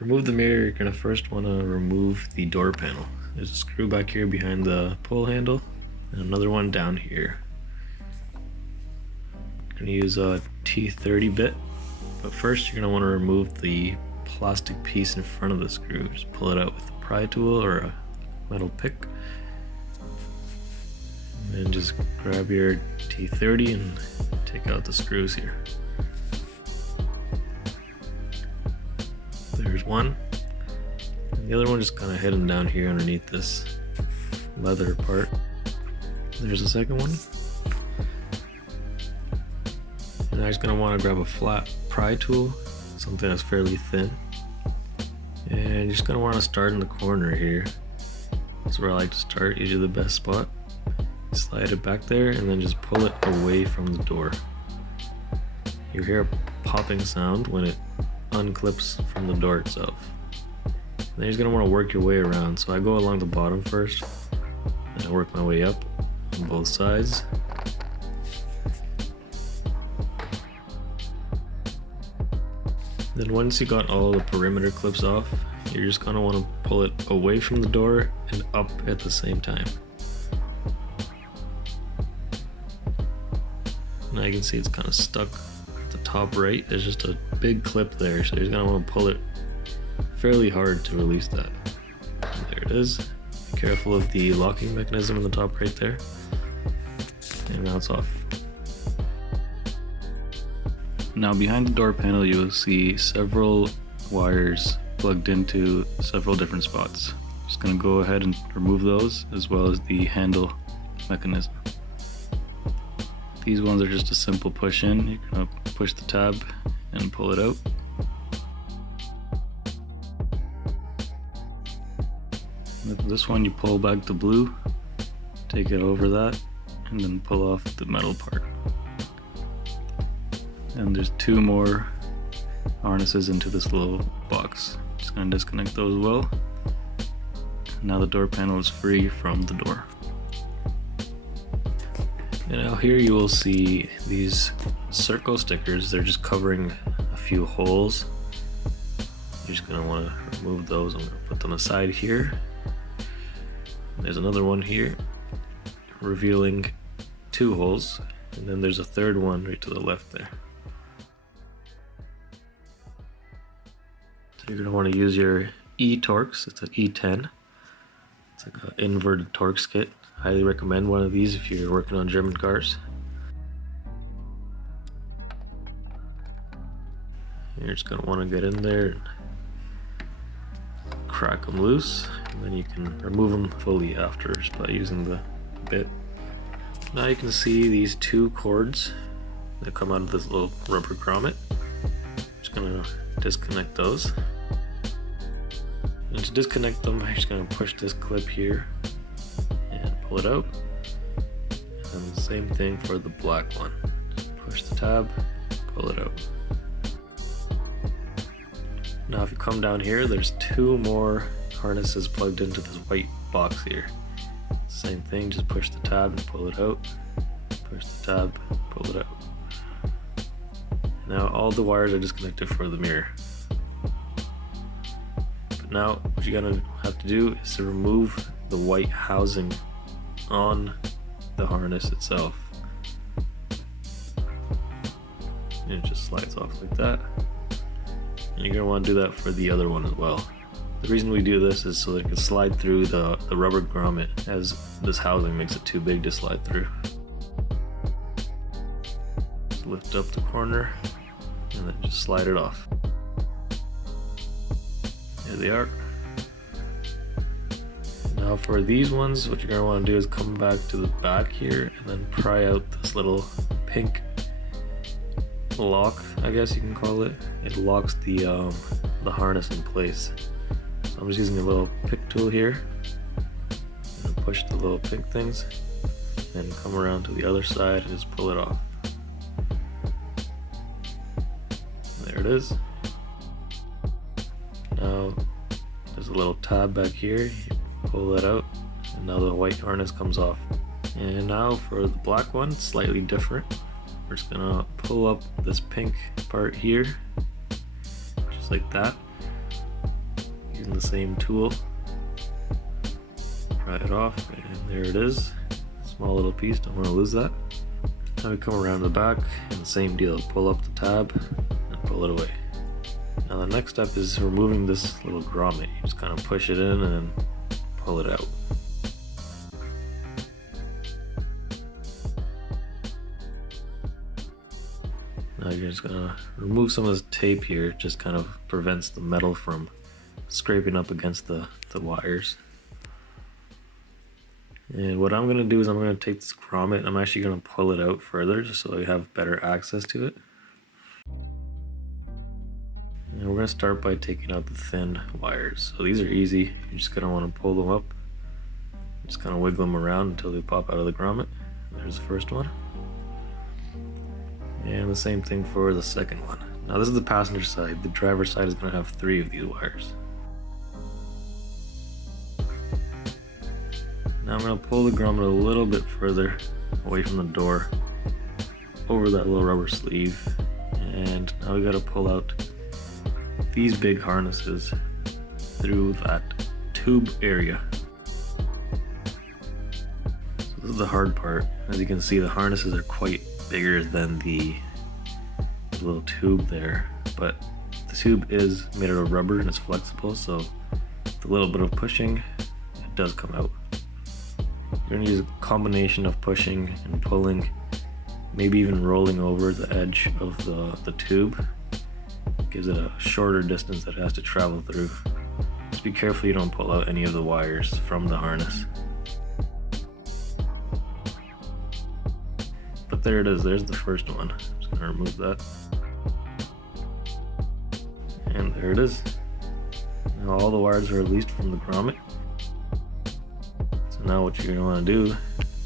To remove the mirror, you're going to first want to remove the door panel. There's a screw back here behind the pull handle, and another one down here. You're going to use a T30 bit, but first you're going to want to remove the plastic piece in front of the screw. Just pull it out with a pry tool or a metal pick. And then just grab your T30 and take out the screws here. There's one. And the other one just kind of hidden down here underneath this leather part. There's the second one. And I'm just going to want to grab a flat pry tool, something that's fairly thin. And you're just going to want to start in the corner here. That's where I like to start, usually the best spot. Slide it back there and then just pull it away from the door. You hear a popping sound when it unclips from the door itself. Then you're just going to want to work your way around. So I go along the bottom first, and I work my way up on both sides. Then once you got all the perimeter clips off, you're just going to want to pull it away from the door and up at the same time. Now you can see it's kind of stuck at the top right. There's just a big clip there, so you're going to want to pull it fairly hard to release that. And there it is. Be careful of the locking mechanism in the top right there. And now it's off. Now behind the door panel you will see several wires plugged into several different spots. Just going to go ahead and remove those, as well as the handle mechanism. These ones are just a simple push in. You're going to push the tab and pull it out. With this one you pull back the blue, take it over that, and then pull off the metal part. And there's two more harnesses into this little box. Just going to disconnect those well. Now the door panel is free from the door. And now here you will see these circle stickers. They're just covering a few holes. You're just going to want to remove those. I'm going to put them aside here. There's another one here, revealing two holes. And then there's a third one right to the left there. So you're going to want to use your E-Torx. It's an E10. It's like an inverted Torx kit. Highly recommend one of these if you're working on German cars. You're just going to want to get in there and crack them loose, and then you can remove them fully after just by using the bit. Now you can see these two cords that come out of this little rubber grommet. Just going to disconnect those. And to disconnect them, I'm just going to push this clip here and pull it out. And the same thing for the black one. Just push the tab, pull it out. Now if you come down here, there's two more harnesses plugged into this white box here. Same thing, just push the tab and pull it out. Push the tab, pull it out. Now all the wires are disconnected for the mirror. But now what you're gonna have to do is to remove the white housing on the harness itself. And it just slides off like that. And you're going to want to do that for the other one as well. The reason we do this is so that it can slide through the rubber grommet, as this housing makes it too big to slide through. Just lift up the corner and then just slide it off. There they are. Now for these ones, what you're going to want to do is come back to the back here and then pry out this little pink lock, I guess you can call it. It locks the harness in place. So I'm just using a little pick tool here and push the little pink things and come around to the other side and just pull it off. There it is. Now there's a little tab back here. You pull that out and now the white harness comes off. And now for the black one, it's slightly different. We're just gonna pull up this pink part here, just like that. using the same tool. Pry it off, and there it is. Small little piece, don't want to lose that. Now we come around the back, and the same deal. Pull up the tab and pull it away. Now the next step is removing this little grommet. You just kind of push it in and then pull it out. Now you're just gonna remove some of this tape here. It just kind of prevents the metal from scraping up against the wires. And what I'm gonna do is I'm gonna take this grommet, I'm actually gonna pull it out further just so I have better access to it. And we're gonna start by taking out the thin wires. So these are easy. You're just gonna wanna pull them up. Just kind of wiggle them around until they pop out of the grommet. There's the first one. And the same thing for the second one. Now this is the passenger side. The driver's side is gonna have 3 of these wires. Now I'm going to pull the grommet a little bit further away from the door, over that little rubber sleeve, and now we got to pull out these big harnesses through that tube area. So this is the hard part. As you can see, the harnesses are quite bigger than the little tube there, but the tube is made out of rubber and it's flexible, so with a little bit of pushing, it does come out. You're going to use a combination of pushing and pulling, maybe even rolling over the edge of the tube. It gives it a shorter distance that it has to travel through. Just be careful you don't pull out any of the wires from the harness. But there it is, there's the first one. I'm just going to remove that. And there it is. Now all the wires are released from the grommet. Now what you're going to want to do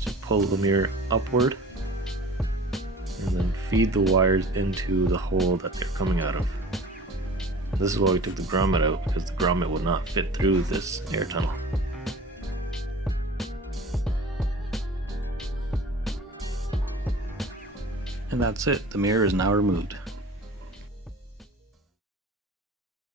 is pull the mirror upward and then feed the wires into the hole that they're coming out of. This is why we took the grommet out, because the grommet would not fit through this air tunnel. And that's it, the mirror is now removed.